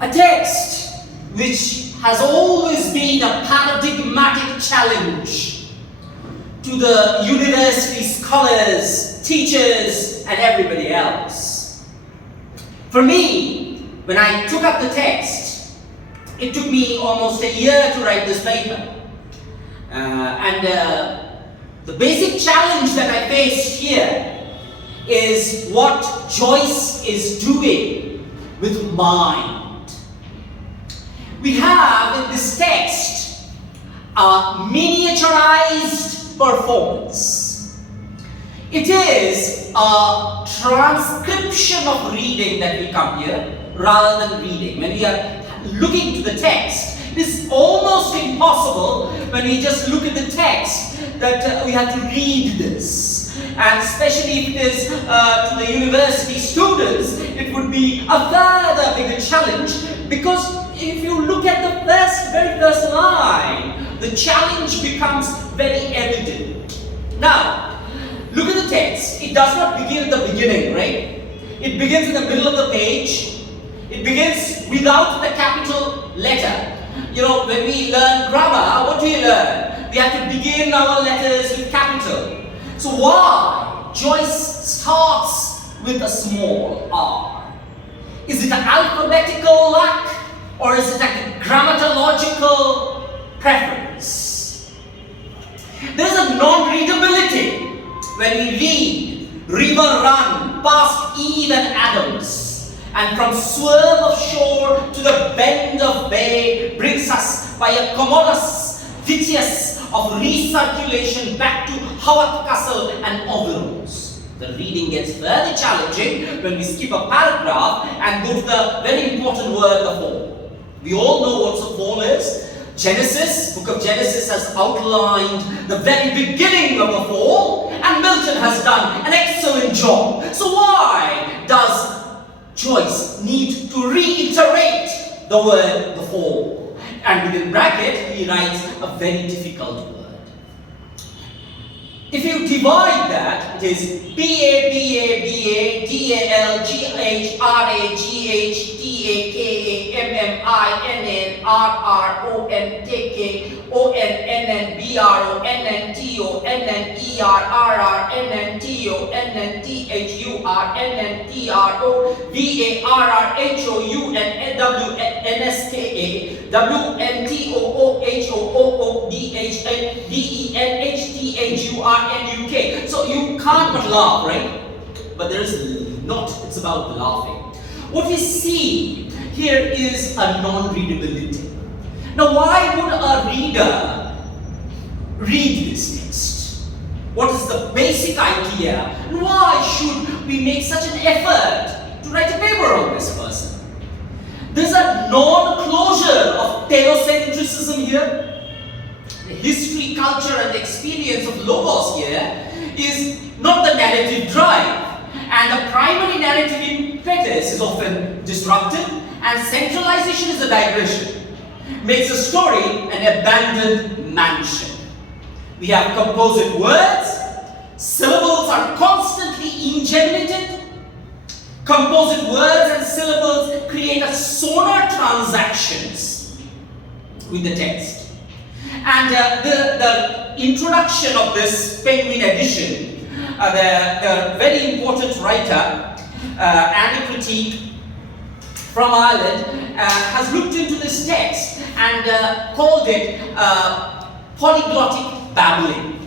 A text which has always been a paradigmatic challenge to the university scholars, teachers, and everybody else. For me, when I took up the text, it took me almost a year to write this paper. The basic challenge that I face here is what Joyce is doing with mind. We have in this text a miniaturized performance. It is a transcription of reading that we come here rather than reading. When we are looking to the text, it is almost impossible when we just look at the text that we have to read this. And especially if it is to the university students, it would be a further bigger challenge, because if you look at the very first line, the challenge becomes very evident. Now, look at the text. It does not begin at the beginning, right? It begins in the middle of the page. It begins without the capital letter. You know, when we learn grammar, what do we learn? We have to begin our letters with capital. So why Joyce starts with a small r? Is it an alphabetical lack, or is it a grammatological preference? There is a non-readability when we read riverrun past Eve and Adams, and from swerve of shore to the bend of bay brings us by a commodious vicus of recirculation back to Howth Castle and Environs. The reading gets very challenging when we skip a paragraph and go to the very important word, the fall. We all know what the fall is. Genesis, book of Genesis has outlined the very beginning of the fall, and Milton has done an excellent job. So why does Joyce need to reiterate the word, the fall? And within bracket, he writes a very difficult word. If you divide that, it is B-A-B-A-B-A, D-A-L-G-H-R-A-G-H, So you can't but laugh, right? But there is not, it's about laughing. What we see here is a non-readability. Now, why would a reader read this text? What is the basic idea? And why should we make such an effort to write a paper on this person? There's a non-closure of theocentrism here. The history, culture, and the experience of Logos here is not the narrative drive. And the primary narrative impetus is often disrupted, and centralization is a digression. Makes a story an abandoned mansion. We have composite words, syllables are constantly ingeminated. Composite words and syllables create a sonar transactions with the text. And the introduction of this Penguin edition, the very important writer and a critique from Ireland has looked into this text and called it polyglottic babbling.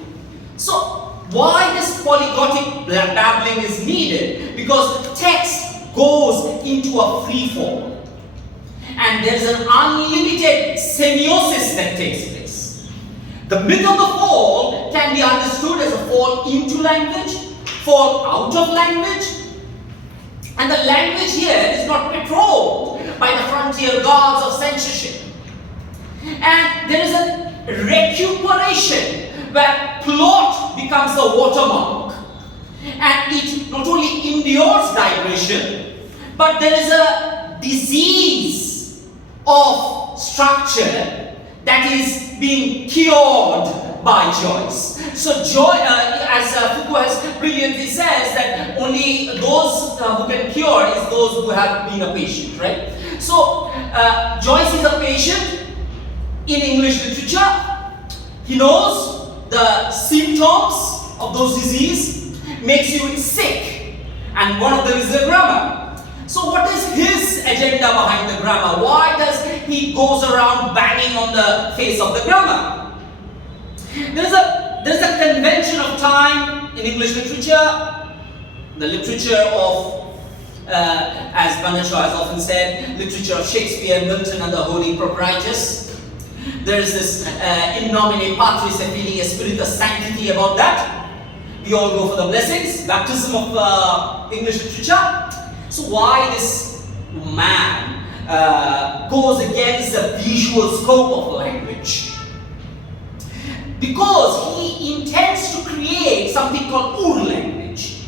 So why this polyglottic babbling is needed? Because text goes into a free fall, and there is an unlimited semiosis that takes place. The myth of the fall can be understood as a fall into language, fall out of language, and the language here is not patrolled by the frontier guards of censorship. And there is a recuperation where plot becomes the watermark, and it not only endures digression, but there is a disease of structure that is being cured by Joyce. So as Foucault has brilliantly says, that only those who can cure is those who have been a patient, right? So Joyce is a patient in English literature. He knows the symptoms of those diseases, makes you sick, and one of them is the grammar. So what is his agenda behind the grammar? Why does he goes around banging on the face of the grammar? There's a convention of time in English literature, the literature of as Banashaw has often said, literature of Shakespeare, Milton, and the holy proprieties. There is this in nomine patris et filii spiritus sanctity about that. We all go for the blessings, baptism of English literature. So why this man goes against the visual scope of language? Because he intends to create something called Ur language,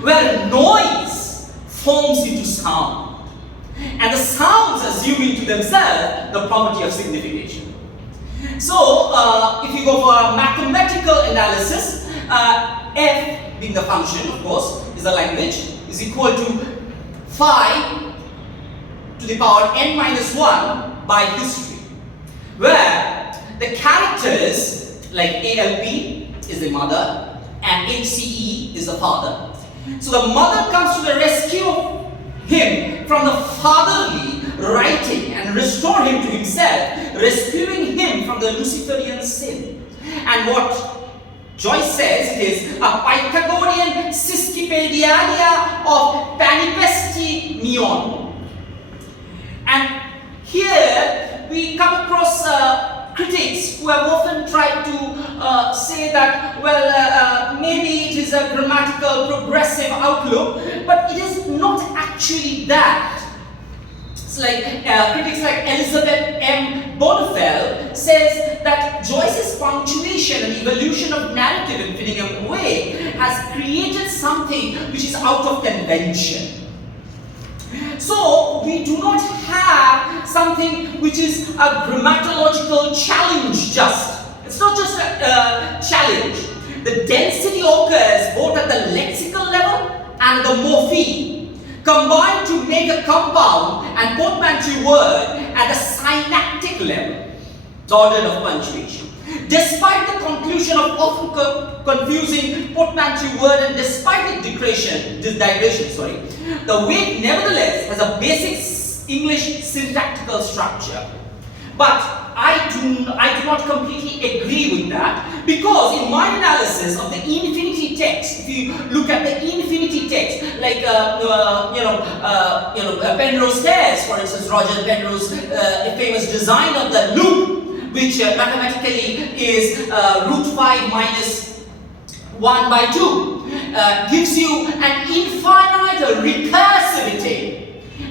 where noise forms into sound, and the sounds assume into themselves the property of signification. So, if you go for a mathematical analysis, f being the function, of course, is the language, is equal to phi to the power n minus 1 by history, where the characters like ALP is the mother and HCE is the father. So the mother comes to the rescue of him from the fatherly writing and restore him to himself, rescuing him from the Luciferian sin. And what Joyce says is a Pythagorean Ciscipediadia of Panipesti Neon. And here we come across critics who have often tried to say that, well, maybe it is a grammatical progressive outlook, but it is not actually that. It's like critics like Elizabeth M. Bonafel says that Joyce's punctuation and evolution of narrative in Finnigans Wake has created something which is out of convention. So we do not have something which is a grammatological challenge just. It's not just a challenge. The density occurs both at the lexical level and the morpheme, combined to make a compound and portmanteau word at the synaptic level, the order of punctuation. Despite the conclusion of often confusing portmanteau word and despite its digression, the Wake nevertheless has a basic English syntactical structure. But I do not completely agree with that, because in my analysis of the infinity text, if you look at the infinity text, like Penrose Stairs, for instance, Roger Penrose's famous design of the loop, which mathematically is root 5 minus 1 by 2, gives you an infinite recursivity.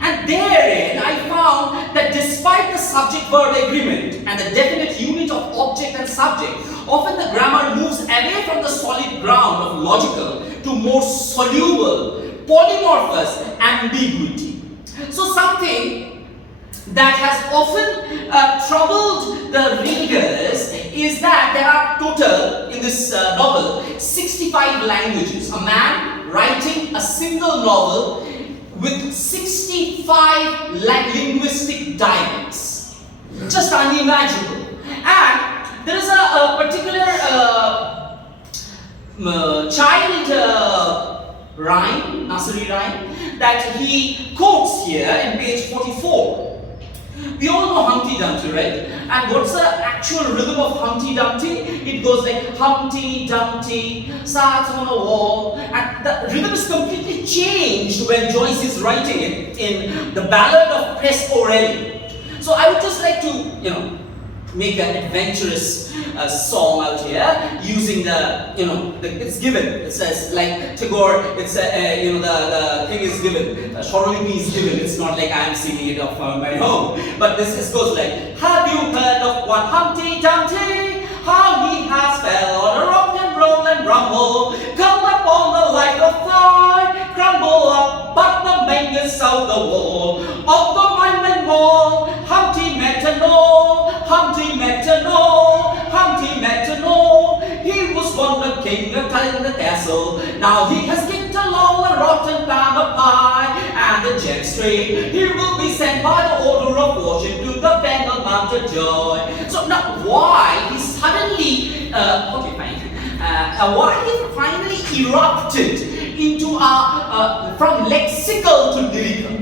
And therein I found that despite the subject-verb agreement and the definite unit of object and subject, often the grammar moves away from the solid ground of logical to more soluble, polymorphous ambiguity. So something that has often troubled the readers is that there are total, in this novel, 65 languages. A man writing a single novel with 65 linguistic dialects. Just unimaginable. And there is a particular child rhyme, nursery rhyme, that he quotes here in page 44. We all know Humpty Dumpty, right? And what's the actual rhythm of Humpty Dumpty? It goes like Humpty Dumpty sat on a wall. And the rhythm is completely changed when Joyce is writing it in the Ballad of Press O'Reilly. So I would just like to, make an adventurous song out here using it's given. It says like Tagore. It's the thing is given. Shorolipi is given. It's not like I am singing it off my own. But this goes like, have you heard of one Humpty Dumpty? How he has fell on a rock and roll and rumble, come up on the light of fire, crumble up, but the mangus out the wall of the monument wall. Humpty met an old, Humpty met an old, Humpty met an old. He was once the king in the castle. Now he has kicked along a rotten pound of pie and the gem straight. He will be sent by the order of approach into the Bengal Mountain Joy. So now why he suddenly, why he finally erupted into from lexical to lyrical?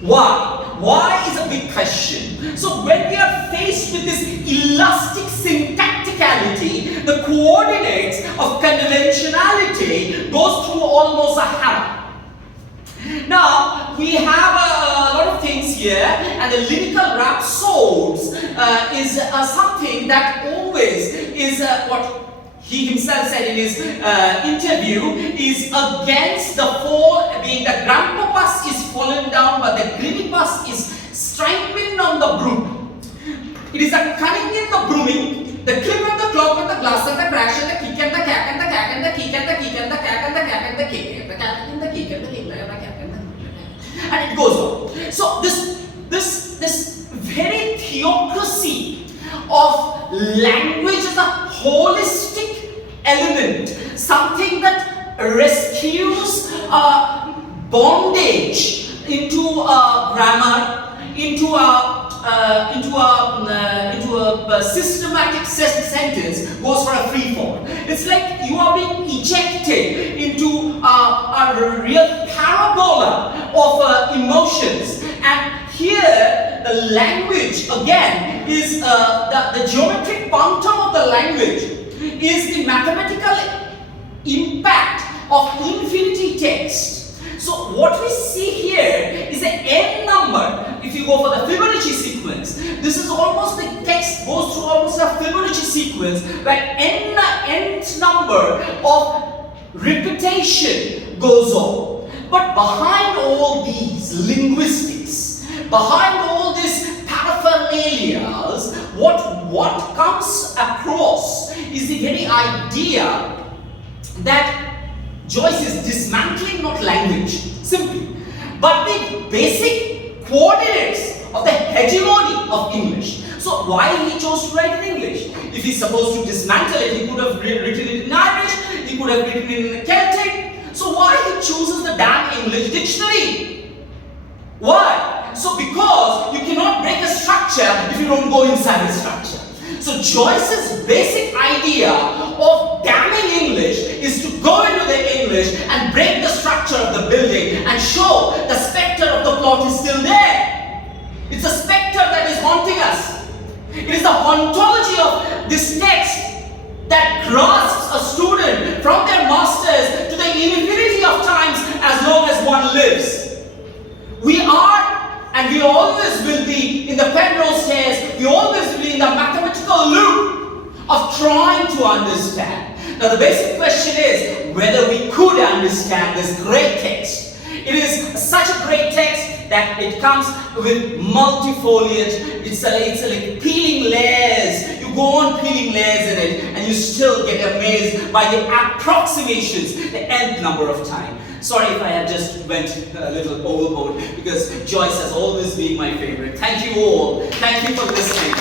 Why? Why is a big question. So when we are faced with this elastic syntacticality, the coordinates of conventionality goes through almost a hammer. Now, we have a lot of things here, and the lyrical rhapsodes is something that always is what he himself said in his interview is against the fall, being the grandpapas is fallen down, but the grippus is striping on the broom. It is a cunning in the brooming, the clip and the clock and the glass and the crash and the kick and the cack and the cack and the kick and the kick and the cack and the cack and the kick and the cack and the kick and the kick and the cack and the and it goes on. So this very theocracy of language as a holistic element, something that rescues bondage into grammar, into a systematic sentence, goes for a free fall. It's like you are being ejected into a real parabola of emotions, and here the language again is the geometric punctum of the language is the mathematical impact of infinity text. So what we see here is an n number. If you go for the Fibonacci sequence, this is almost the text goes through almost a Fibonacci sequence where nth number of repetition goes on. But behind all these linguistics, behind all these paraphernalias, what comes across is the very idea that Joyce is dismantling not language simply, but the basic coordinates of the hegemony of English. So why he chose to write in English? If he's supposed to dismantle it, he could have written it in Irish, he could have written it in Celtic. So why he chooses the damn English dictionary? Why? So because you cannot break a structure if you don't go inside the structure. So Joyce's basic idea of damning English is to go into the English and break the structure of the building and show the spectre of the plot is still there. It's a spectre that is haunting us. It is the hauntology of this text that grasps a student from their masters to the infinity of times as long as one lives. We are and we always will be in the Penrose stairs, we always will be in the mathematical loop of trying to understand. Now the basic question is whether we could understand this great text. It is such a great text that it comes with multi-foliage. It's like peeling layers. You go on peeling layers in it and you still get amazed by the approximations, the nth number of time. Sorry if I had just went a little overboard because Joyce has always been my favorite. Thank you all. Thank you for listening.